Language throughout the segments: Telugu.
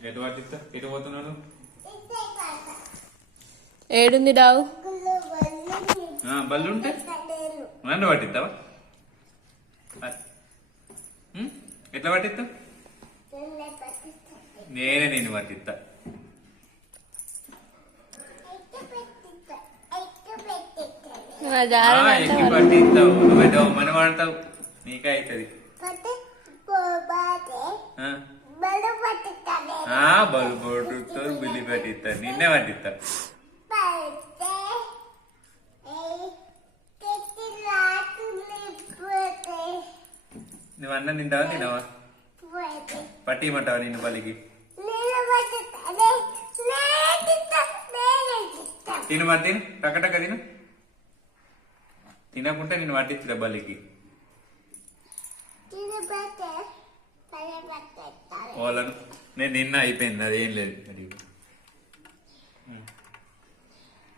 ఎటు పట్టిస్తా ఎటు పోతున్నాడు ఏడుంది డావు బల్లు ఉంటే నన్ను పట్టిస్తావా ఎట్లా పట్టిస్తా నేనే నిన్ను పట్టిస్తా ఎక్కి పట్టిస్తావు నువ్వే మన వాడతావు నీకే అవుతుంది బలు పట్టుతావు బిల్లి పట్టిస్తా నిన్నే పట్టిస్తా నువ్వు అన్నం తింటావా తినవా పట్టిమంటావా నిన్ను బలికి తిను మరి తిను టకటక తిను తినకుంటే నేను పట్టించలే బలికి వాళ్ళను నేను నిన్న అయిపోయింది అదేం లేదు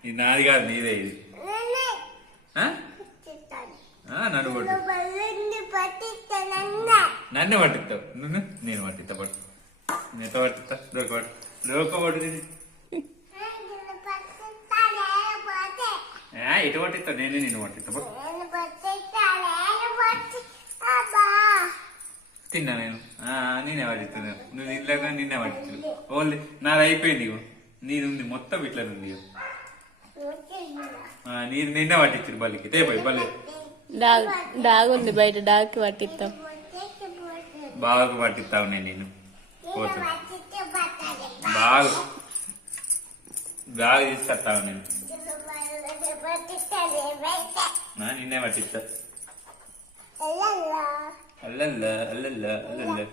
ఇది నాది కాదు నీదే ఇది నన్ను పట్టు నన్నే పట్టిస్తావు నువ్వు నేను పట్టిస్తా పట్టు నేత పట్టిస్తా డోక పట్టు ఇటు పట్టిస్తా నేనే నేను పట్టిస్తా పట్టు తిన్నా నేను నేనే పట్టిస్తాను నువ్వు ఇట్లాగా నిన్నే పట్టించు ఓన్లీ నాది అయిపోయింది నీది ఉంది మొత్తం ఇట్లా ఉంది నీది నిన్నే పట్టించు బలికి తేపోయి బలి డాగ్ ఉంది బయట డాగ్కి పట్టిస్తాం బాగా పట్టిస్తావు నేను కోసం బాగా బాగా తీసుకొస్తావు నేను నిన్నే పట్టిస్తా అల్లల్లా అల్లల్లా అల్లల్లా అల్లల్లా